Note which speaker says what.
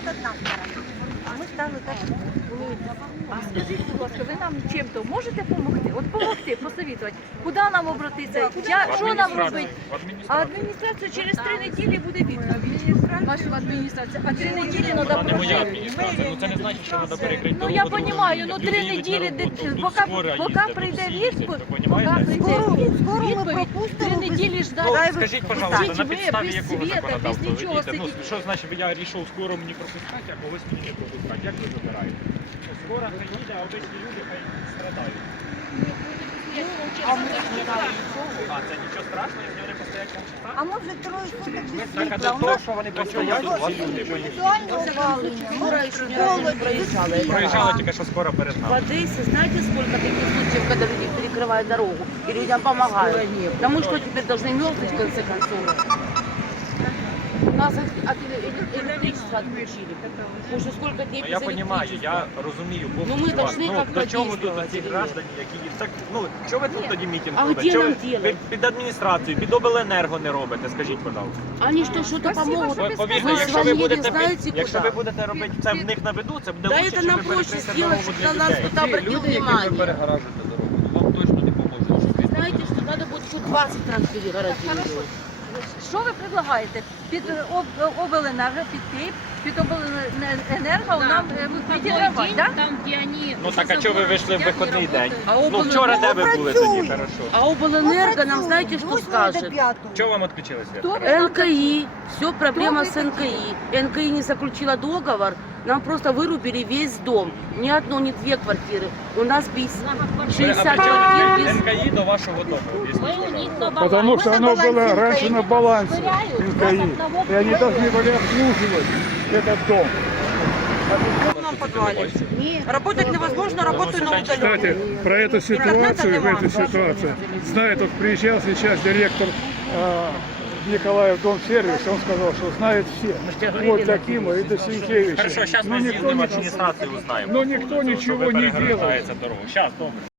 Speaker 1: одна сторона. А ми стали так.
Speaker 2: А скажіть, будь ласка, ви нам чим-то можете допомогти? От допомогти, посовітувати. Куди нам обратитися? Що нам робити? А адміністрація через 3 неділі буде відповідь. Вашу адміністрацію. А 3 неділі треба
Speaker 3: Вона не моя
Speaker 2: прожити.
Speaker 3: адміністрація, ну це не значить, що треба перекрити
Speaker 2: Ну
Speaker 3: дорогу.
Speaker 2: я розумію, ну 3
Speaker 3: Люди їдуть
Speaker 2: неділі,
Speaker 3: на роботу, тут
Speaker 2: поки
Speaker 3: скоро їздять,
Speaker 2: прийде
Speaker 3: тут всі їздять,
Speaker 2: відповідь,
Speaker 3: ви
Speaker 2: поки
Speaker 3: понімаєте?
Speaker 2: прийде
Speaker 1: Скоро ми
Speaker 2: відповідь,
Speaker 1: пропустимо
Speaker 2: 3 неділі
Speaker 3: Ну,
Speaker 2: ждати.
Speaker 3: скажіть, пожалуйста,
Speaker 2: Пустіть
Speaker 3: на
Speaker 2: ви
Speaker 3: підставі
Speaker 2: без
Speaker 3: якого
Speaker 2: світа, без
Speaker 3: законодавства ви
Speaker 2: нічого
Speaker 3: дієте? Ну,
Speaker 2: сидіть.
Speaker 3: що значить, я вирішив скоро мені пропускати, а когось мені не пропускати? Як ви забираєте? Ну, скоро хай їде, а обичні люди хай страдають. А це нічого страшного, якщо вони постоять полчаса?
Speaker 1: А ми вже троє суток без
Speaker 3: Так, а
Speaker 1: світла.
Speaker 3: до
Speaker 1: У
Speaker 3: того,
Speaker 1: нас
Speaker 3: що вони постоять, ці люди поїдуть.
Speaker 1: індивідуальне опалення. Холод,
Speaker 3: Проїжджали тільки що скоро перед
Speaker 4: В
Speaker 3: нами.
Speaker 4: Одессе знаете, сколько таких случаев, когда люди перекрывают дорогу и людям помогают? Да мы что, теперь должны мерзнуть в конце концов? У нас от электричества отключили. Уже сколько дней
Speaker 3: Ну,
Speaker 4: без
Speaker 3: я розумію,
Speaker 4: электричества.
Speaker 3: я розумію
Speaker 4: Ну, ми
Speaker 3: повністю вас.
Speaker 4: должны как-то
Speaker 3: до чого тут
Speaker 4: действовать,
Speaker 3: ці
Speaker 4: или нет?
Speaker 3: граждані, які так, ну, що ви тут тоді мітинг
Speaker 4: А
Speaker 3: робите?
Speaker 4: где
Speaker 3: Чого
Speaker 4: нам
Speaker 3: ви
Speaker 4: делать?
Speaker 3: під адміністрацією, під обленерго не робите, скажіть, пожалуйста.
Speaker 4: Они что-то помогут.
Speaker 3: Повірте,
Speaker 4: Вы
Speaker 3: якщо ви
Speaker 4: звонили,
Speaker 3: будете
Speaker 4: знаете,
Speaker 3: якщо ви
Speaker 4: куда?
Speaker 3: будете робити це в них на виду, це буде
Speaker 4: Да
Speaker 3: лучше,
Speaker 4: это
Speaker 3: чим
Speaker 4: нам
Speaker 3: ви
Speaker 4: проще
Speaker 3: перекрите
Speaker 4: сделать,
Speaker 3: дорогу
Speaker 4: чтобы на
Speaker 3: для
Speaker 4: нас
Speaker 3: людей.
Speaker 4: кто-то обратил внимание.
Speaker 5: перегоражуєте дорогу, вам точно не поможуть.
Speaker 4: Знаете, что надо будет хоть 20 раз перегородить.
Speaker 2: Що ви предлагаєте? Під обленерго, під Київ, під обленерго нам відігравати, так?
Speaker 6: Там, где они...
Speaker 3: Ну так а чого ви вийшли в вихідний день?
Speaker 4: А
Speaker 3: Ну вчора де ви були тоді, хорошо?
Speaker 4: А облэнерго нам знаете, что скажет?
Speaker 3: Чого вам відключили світ?
Speaker 2: Хто ви нам
Speaker 4: НКИ, все проблема с НКИ. НКИ не заключила договор, нам просто вырубили весь дом. Ни одну, ни две квартиры. У нас 60
Speaker 3: А
Speaker 4: квартир
Speaker 3: при
Speaker 4: без...
Speaker 3: чому НКІ до вашого дому? Об'ясніть,
Speaker 6: Мы у них
Speaker 3: пожалуйста.
Speaker 6: на балансе.
Speaker 7: Потому что
Speaker 1: Мы
Speaker 7: оно
Speaker 1: на балансе
Speaker 7: было раньше
Speaker 1: НКИ.
Speaker 7: на балансе
Speaker 6: Проверяют.
Speaker 7: НКИ. И они должны были обслуживать этот дом.
Speaker 8: Работать невозможно, работаю на
Speaker 7: Кстати,
Speaker 8: удаленке.
Speaker 7: про эту ситуацию, в
Speaker 8: нема.
Speaker 7: этой ситуации, знает, вот приезжал сейчас директор Николаев Дом сервис, он сказал, что знает все. Вот Такима и до Сенкевича.
Speaker 3: Хорошо, зараз
Speaker 7: Но
Speaker 3: ми
Speaker 7: никто
Speaker 3: з'їздимо в
Speaker 7: ничего,
Speaker 3: адміністрацію узнаємо.
Speaker 7: но никто
Speaker 3: Що
Speaker 7: ничего
Speaker 3: ви
Speaker 7: не делает.
Speaker 3: перегортаєте дорогу. Зараз, добре.